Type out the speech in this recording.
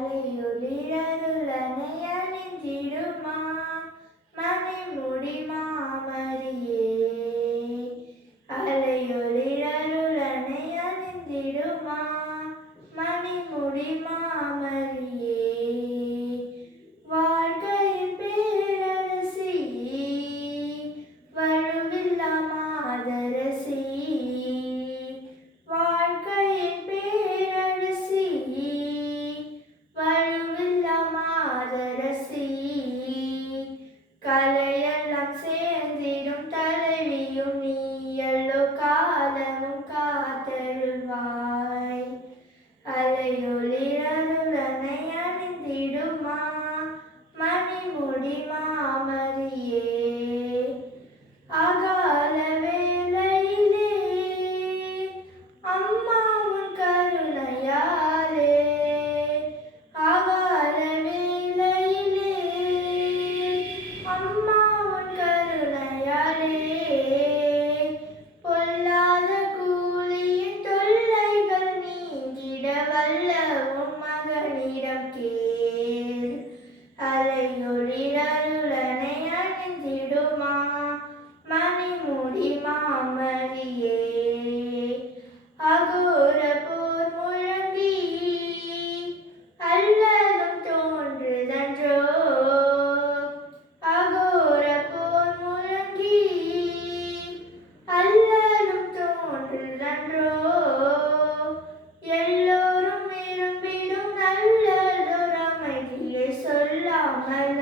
அலையொலிரருளனை அணிந்திடுமா மணிமுடி மாமரியே. அலையொலிரருளனை அணிந்திடுமா மணிமுடி மாமரியே. வாழ்க்கையின் பேரரசி வலுவில்லா மாதரசி. வாழ்க்கையின் பேரரசி வலுவில்லா மாதரசி. கலையெல்லாம் சேர்ந்திடும் தலைவியும் நீயல்லோ காலமும் காத்தருள்வாய். அலையொலிரருளனை அணிந்திடுமா மணிமுடி மாமரியே. அகால வேளையிலே அம்மா உன் கருணையாலே. அகால வேளையிலே அம்மா உன் கருணையாலே. பொல்லாத கூலியின் தொல்லைகள் நீங்கிட வல்ல உன் மகனிடம் கேள். அலையொலிரருளனை அணிந்திடுமா மணிமுடி மாமரியே. அகோர போர் முழங்கி அல்லலும் தோன்றுதன்றோ. அகோர போர் முழங்கி அல்லலும் தோன்றுதன்றோ. எல்லோரும் விரும்பிடும் நல்லதொரு அமைதியை சொல்லாமல்